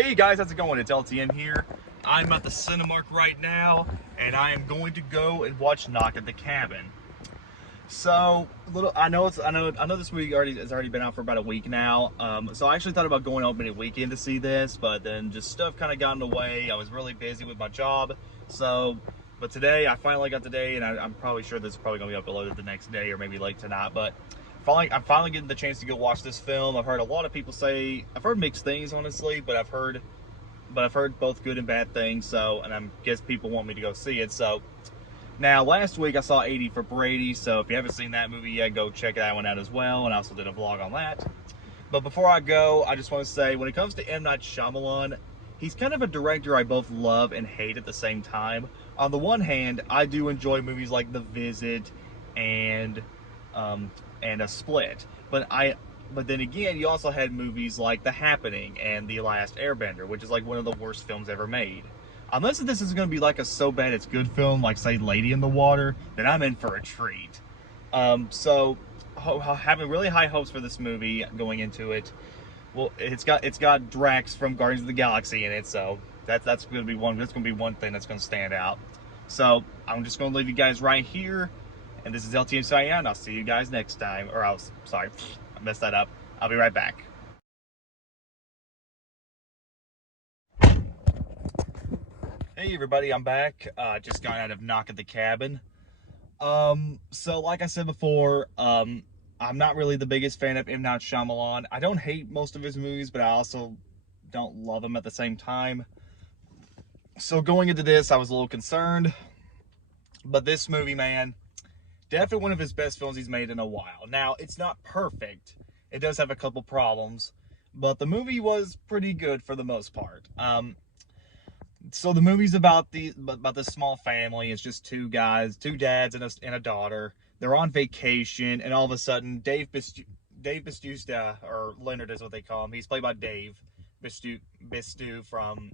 Hey guys, how's it going? It's LTM here. I'm at the Cinemark right now, and I am going to go and watch Knock at the Cabin. So, I know this movie has already been out for about a week now. So I actually thought about going opening weekend to see this, but then just stuff kind of got in the way. I was really busy with my job, but today I finally got the day, and I'm probably sure this is probably gonna be uploaded the next day or maybe late tonight. But I'm finally getting the chance to go watch this film. I've heard a lot of people say, I've heard mixed things honestly, but I've heard both good and bad things. So, and I guess people want me to go see it. So now, last week I saw 80 for Brady, so if you haven't seen that movie yet, go check that one out as well, and I also did a vlog on that. But before I go, I just want to say, when it comes to M. Night Shyamalan, he's kind of a director I both love and hate at the same time. On the one hand, I do enjoy movies like The Visit and A Split, but then again, you also had movies like The Happening and The Last Airbender, which is like one of the worst films ever made. Unless this is going to be like a so bad it's good film, like say Lady in the Water, then I'm in for a treat. So having really high hopes for this movie going into it. Well, it's got Drax from Guardians of the Galaxy in it, so that's going to be one thing that's going to stand out. So I'm just going to leave you guys right here, and this is LTM signing out, and I'll see you guys next time. Sorry, I messed that up. I'll be right back. Hey everybody, I'm back. Just got out of Knock at the Cabin. So like I said before, I'm not really the biggest fan of M. Night Shyamalan. I don't hate most of his movies, but I also don't love him at the same time. So going into this, I was a little concerned. But this movie, man, definitely one of his best films he's made in a while. Now, it's not perfect. It does have a couple problems, but the movie was pretty good for the most part. So the movie's about this small family. It's just two guys, two dads and a daughter. They're on vacation, and all of a sudden, Dave Bautista, or Leonard is what they call him. He's played by Dave Bautista from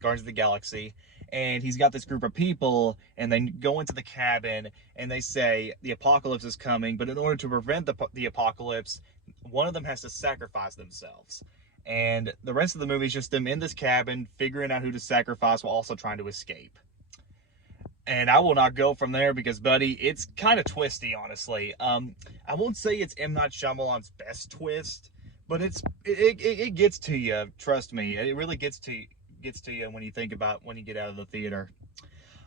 Guardians of the Galaxy. And he's got this group of people, and they go into the cabin, and they say the apocalypse is coming, but in order to prevent the apocalypse, one of them has to sacrifice themselves. And the rest of the movie is just them in this cabin, figuring out who to sacrifice while also trying to escape. And I will not go from there because, buddy, it's kind of twisty, honestly. I won't say it's M. Night Shyamalan's best twist, but it gets to you. Trust me, it really gets to you when you get out of the theater.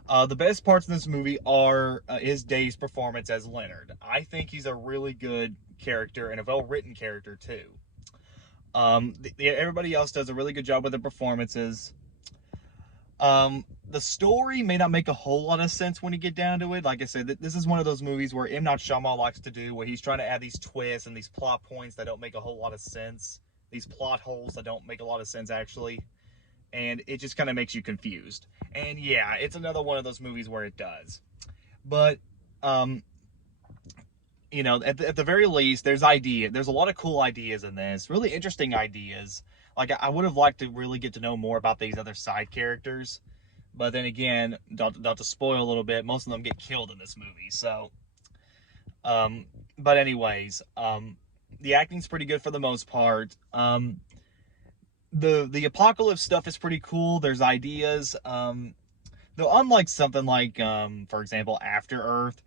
The best parts in this movie are is Dave's performance as Leonard. I think he's a really good character and a well-written character too. Everybody else does a really good job with their performances. The story may not make a whole lot of sense when you get down to it. Like I said, this is one of those movies where M. Night Shyamalan likes to do, where he's trying to add these twists and these plot points that don't make a whole lot of sense. These plot holes that don't make a lot of sense, actually. And it just kind of makes you confused. And yeah, it's another one of those movies where it does. But, you know, at the very least, there's a lot of cool ideas in this, really interesting ideas. Like, I would have liked to really get to know more about these other side characters, but then again, not to spoil a little bit, most of them get killed in this movie. So, but anyways, the acting's pretty good for the most part. The apocalypse stuff is pretty cool. There's ideas. Though unlike something like, for example, After Earth,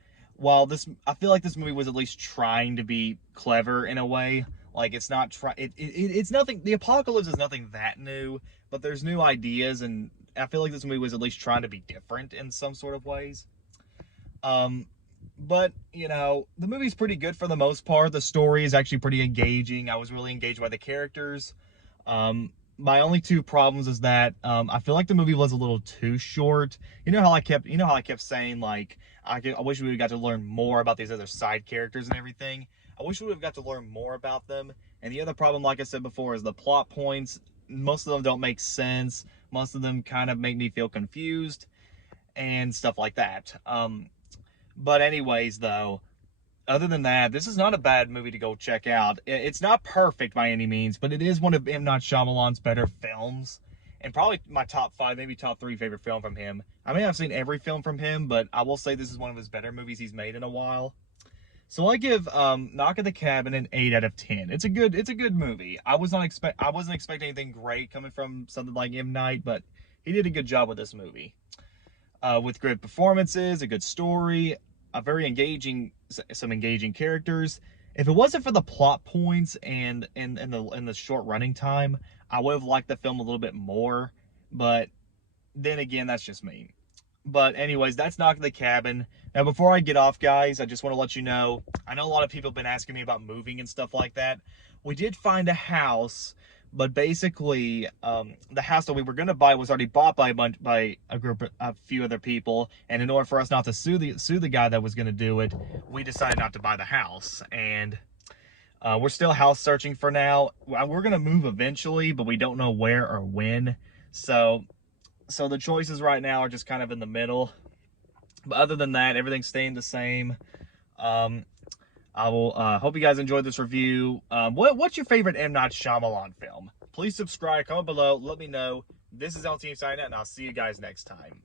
I feel like this movie was at least trying to be clever in a way. Like, it's nothing, the apocalypse is nothing that new, but there's new ideas, and I feel like this movie was at least trying to be different in some sort of ways. But, you know, the movie's pretty good for the most part. The story is actually pretty engaging. I was really engaged by the characters. My only two problems is that I feel like the movie was a little too short. You know how I kept saying, like, I wish we would have got to learn more about these other side characters and everything. I wish we would have got to learn more about them. And the other problem, like I said before, is the plot points. Most of them don't make sense. Most of them kind of make me feel confused and stuff like that. But anyways, though, other than that, this is not a bad movie to go check out. It's not perfect by any means, but it is one of M. Night Shyamalan's better films. And probably my top 5, maybe top 3 favorite film from him. I may not have seen every film from him, but I will say this is one of his better movies he's made in a while. So I give Knock at the Cabin an 8 out of 10. It's a good movie. I wasn't expecting anything great coming from something like M. Night, but he did a good job with this movie. With good performances, a good story, some engaging characters. If it wasn't for the plot points and the short running time, I would have liked the film a little bit more. But then again, that's just me. But anyways, that's Knock at the Cabin. Now, before I get off, guys, I just want to let you know, I know a lot of people have been asking me about moving and stuff like that. We did find a house, but basically, the house that we were going to buy was already bought by a few other people. And in order for us not to sue the guy that was going to do it, we decided not to buy the house. And we're still house searching for now. We're going to move eventually, but we don't know where or when. So the choices right now are just kind of in the middle. But other than that, everything's staying the same. I will hope you guys enjoyed this review. What's your favorite M. Night Shyamalan film? Please subscribe, comment below, let me know. This is LTM signing out, and I'll see you guys next time.